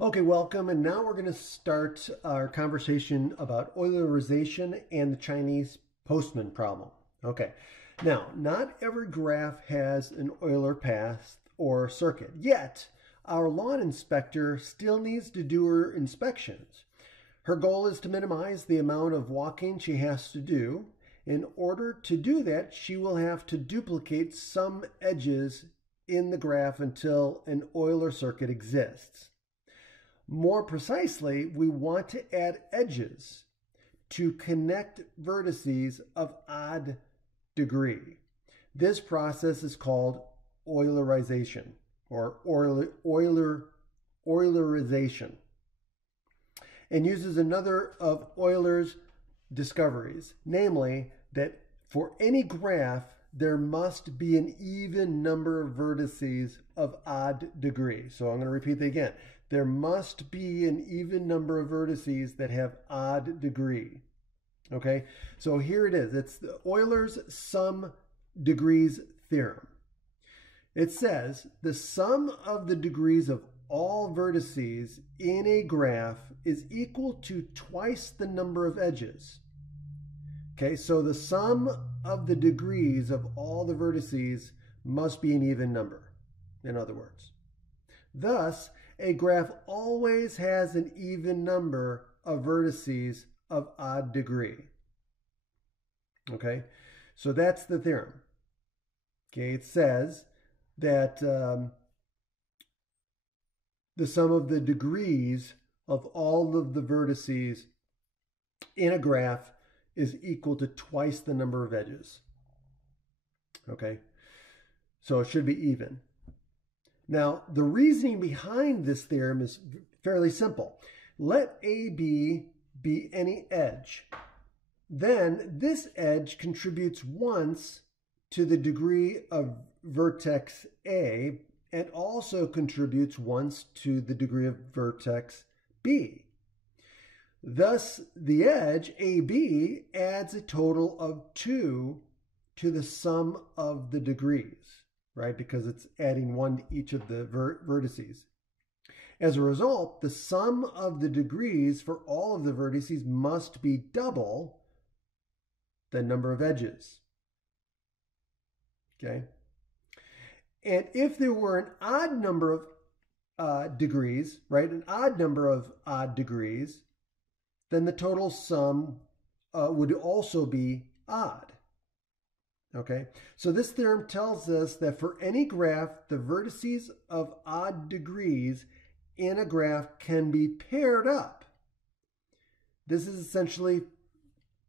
Okay, welcome. And now we're going to start our conversation about Eulerization and the Chinese postman problem. Okay, now not every graph has an Euler path or circuit, yet our lawn inspector still needs to do her inspections. Her goal is to minimize the amount of walking she has to do. In order to do that, she will have to duplicate some edges in the graph until an Euler circuit exists. More precisely, we want to add edges to connect vertices of odd degree. This process is called Eulerization or Eulerization and uses another of Euler's discoveries, namely that for any graph, there must be an even number of vertices of odd degree. So I'm going to repeat that again. There must be an even number of vertices that have odd degree. Okay, so here it is. It's the Euler's sum degrees theorem. It says the sum of the degrees of all vertices in a graph is equal to twice the number of edges. Okay, so the sum of the degrees of all the vertices must be an even number, in other words. Thus, a graph always has an even number of vertices of odd degree. Okay, so that's the theorem. Okay, it says that the sum of the degrees of all of the vertices in a graph is equal to twice the number of edges. Okay, so it should be even. Now, the reasoning behind this theorem is fairly simple. Let AB be any edge. Then this edge contributes once to the degree of vertex A and also contributes once to the degree of vertex B. Thus, the edge AB adds a total of 2 to the sum of the degrees, right? Because it's adding 1 to each of the vertices. As a result, the sum of the degrees for all of the vertices must be double the number of edges. Okay? And if there were an odd number of degrees, right? An odd number of odd degrees, then the total sum would also be odd. Okay, so this theorem tells us that for any graph, the vertices of odd degrees in a graph can be paired up. This is essentially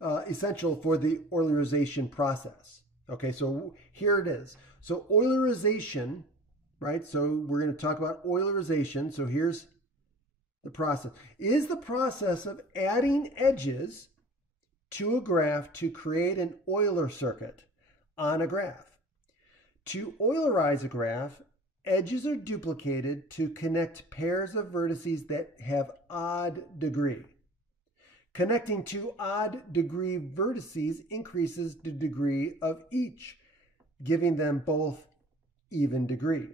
essential for the Eulerization process. Okay, so here it is. So Eulerization, right? So we're going to talk about Eulerization. So here's the process. Is the process of adding edges to a graph to create an Euler circuit on a graph. To Eulerize a graph, edges are duplicated to connect pairs of vertices that have odd degree. Connecting two odd degree vertices increases the degree of each, giving them both even degree.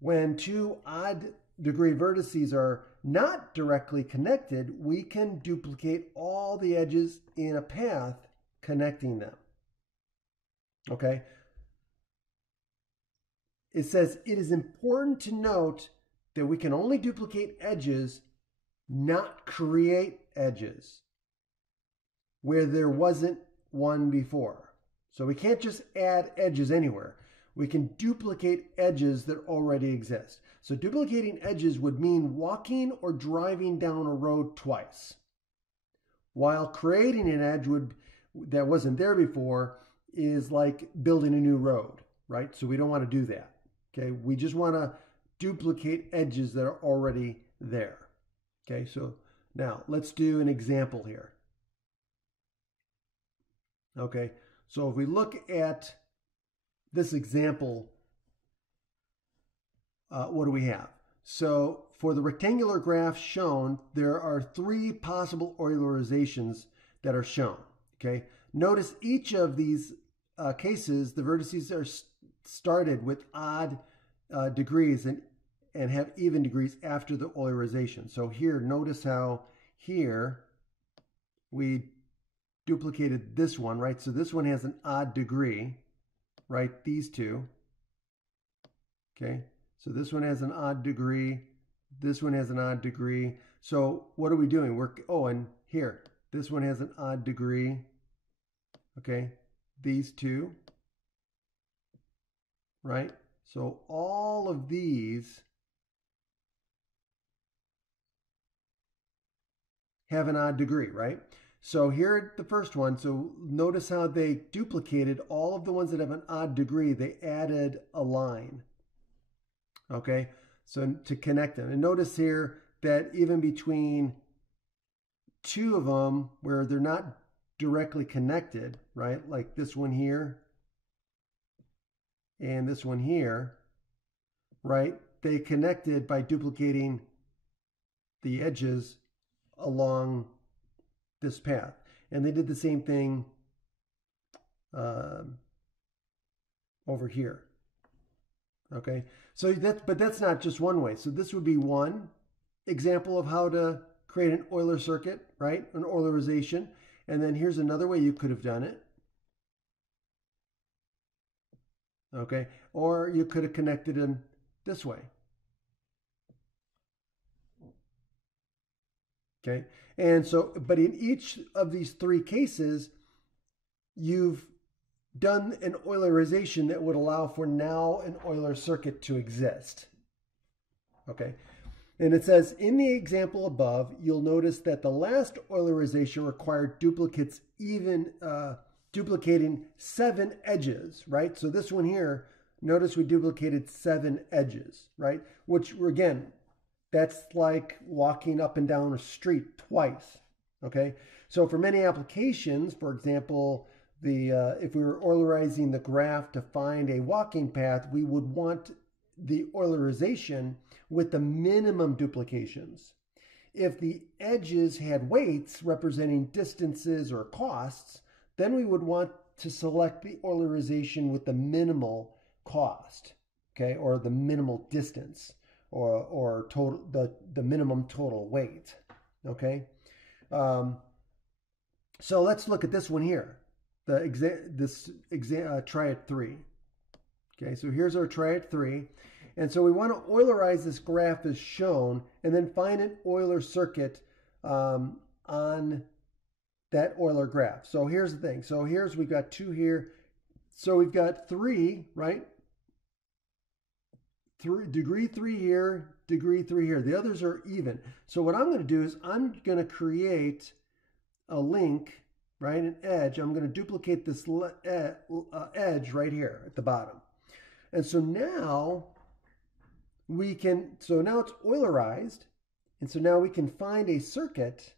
When two odd degree vertices are not directly connected, we can duplicate all the edges in a path connecting them. Okay? It says it is important to note that we can only duplicate edges, not create edges where there wasn't one before. So we can't just add edges anywhere. We can duplicate edges that already exist. So duplicating edges would mean walking or driving down a road twice, while creating an edge that wasn't there before is like building a new road, right? So we don't want to do that. Okay, we just want to duplicate edges that are already there. Okay, so now let's do an example here. Okay, so if we look at this example, what do we have? So for the rectangular graph shown, there are 3 possible Eulerizations that are shown. Okay, notice each of these cases, the vertices are started with odd degrees, and and have even degrees after the Eulerization. So here, notice how here we duplicated this one, right? So this one has an odd degree, right? These two, okay? So this one has an odd degree. This one has an odd degree. So what are we doing? And here, this one has an odd degree, okay? These two, right? So all of these have an odd degree, right? So here the first one, so notice how they duplicated all of the ones that have an odd degree, they added a line, okay? So to connect them. And notice here that even between two of them where they're not directly connected, right? Like this one here and this one here, right? They connected by duplicating the edges along this path. And they did the same thing over here. Okay, so but that's not just one way. So this would be one example of how to create an Euler circuit, right? An Eulerization. And then here's another way you could have done it. Okay, or you could have connected them this way. Okay, and so, but in each of these three cases, you've done an Eulerization that would allow for now an Euler circuit to exist. Okay, and it says, in the example above, you'll notice that the last Eulerization required duplicates duplicating 7 edges, right? So this one here, notice we duplicated 7 edges, right? Which, again, that's like walking up and down a street twice, okay? So for many applications, for example, if we were Eulerizing the graph to find a walking path, we would want the Eulerization with the minimum duplications. If the edges had weights representing distances or costs, then we would want to select the Eulerization with the minimal cost, okay, or the minimal distance, or total the minimum total weight, okay. So let's look at this one here, triad 3. Okay, so here's our triad 3, and so we want to Eulerize this graph as shown, and then find an Euler circuit on that Euler graph. So here's the thing. So we've got 2 here. So we've got 3, right? Degree 3 here, degree 3 here. The others are even. So what I'm going to do is I'm going to create a link, right? An edge. I'm going to duplicate this edge right here at the bottom. And so now now it's Eulerized. And so now we can find a circuit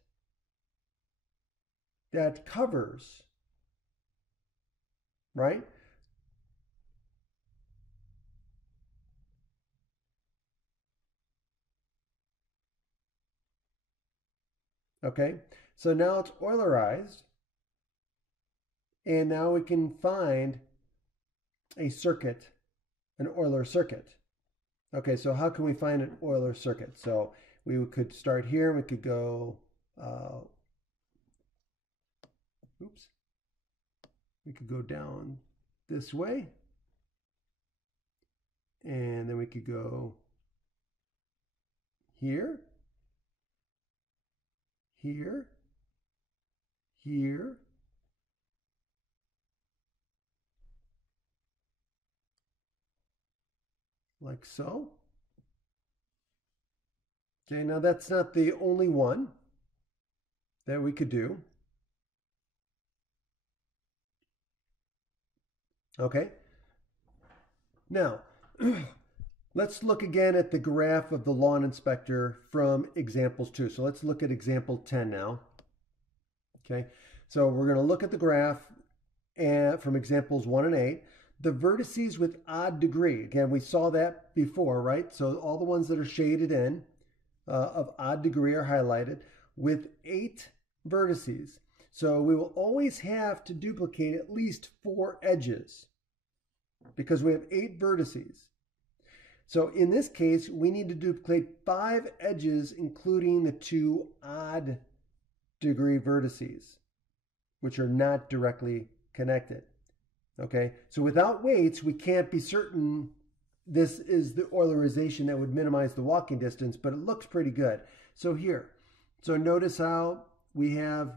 that covers, right? Okay, so now it's Eulerized, and now we can find a circuit, an Euler circuit. Okay, so how can we find an Euler circuit? So we could start here, and we could go, we could go down this way, and then we could go here, here, here, like so. Okay, now that's not the only one that we could do. Okay, now let's look again at the graph of the lawn inspector from examples 2. So let's look at example 10 now. Okay, so we're going to look at the graph from examples 1 and 8. The vertices with odd degree, again, we saw that before, right? So all the ones that are shaded in of odd degree are highlighted with 8 vertices. So we will always have to duplicate at least 4 edges because we have 8 vertices. So in this case, we need to duplicate 5 edges, including the 2 odd degree vertices, which are not directly connected. Okay, so without weights, we can't be certain this is the Eulerization that would minimize the walking distance, but it looks pretty good. So here, so notice how we have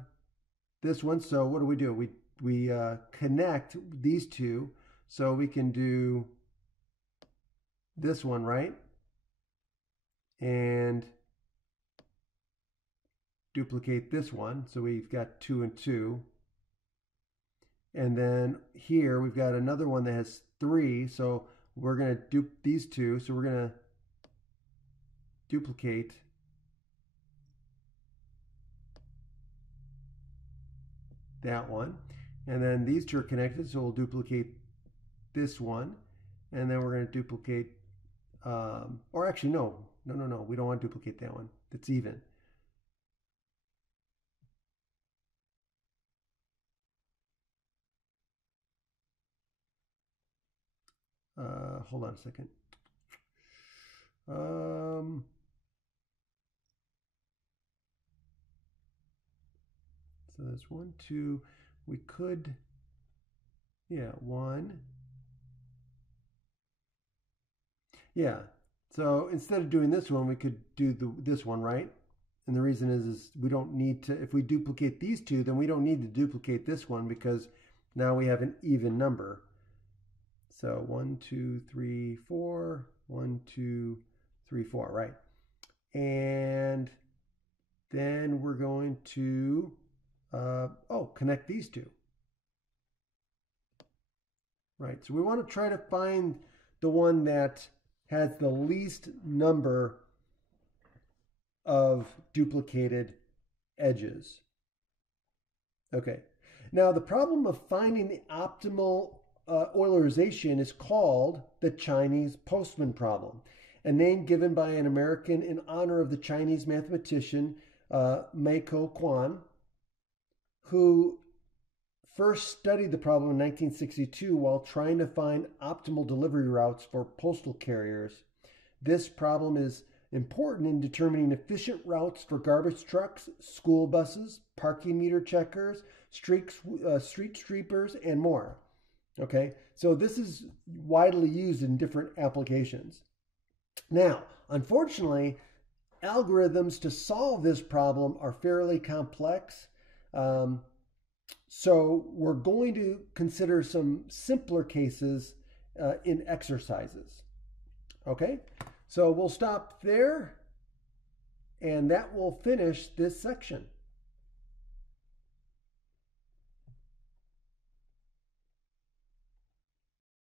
this one. So what do? We connect these two, so we can do this one, right? And duplicate this one. So we've got 2 and 2. And then here we've got another one that has 3. So we're going to dupe these 2. So we're going to duplicate that one. And then these 2 are connected. So we'll duplicate this one. And then we're going to duplicate, or actually, no. We don't want to duplicate that one. That's even. Hold on a second. So that's 1, 2. We could, yeah, 1. Yeah. So instead of doing this one, we could do this one, right? And the reason is we don't need to, if we duplicate these 2, then we don't need to duplicate this one because now we have an even number. So 1, 2, 3, 4, 1, 2, 3, 4, right? And then we're going to, connect these 2. Right, so we want to try to find the one that has the least number of duplicated edges. Okay, now the problem of finding the optimal Eulerization is called the Chinese postman problem, a name given by an American in honor of the Chinese mathematician Meiko Quan, who first studied the problem in 1962 while trying to find optimal delivery routes for postal carriers. This problem is important in determining efficient routes for garbage trucks, school buses, parking meter checkers, street sweepers, and more. Okay, so this is widely used in different applications. Now, unfortunately, algorithms to solve this problem are fairly complex. So we're going to consider some simpler cases in exercises. Okay, so we'll stop there, and that will finish this section.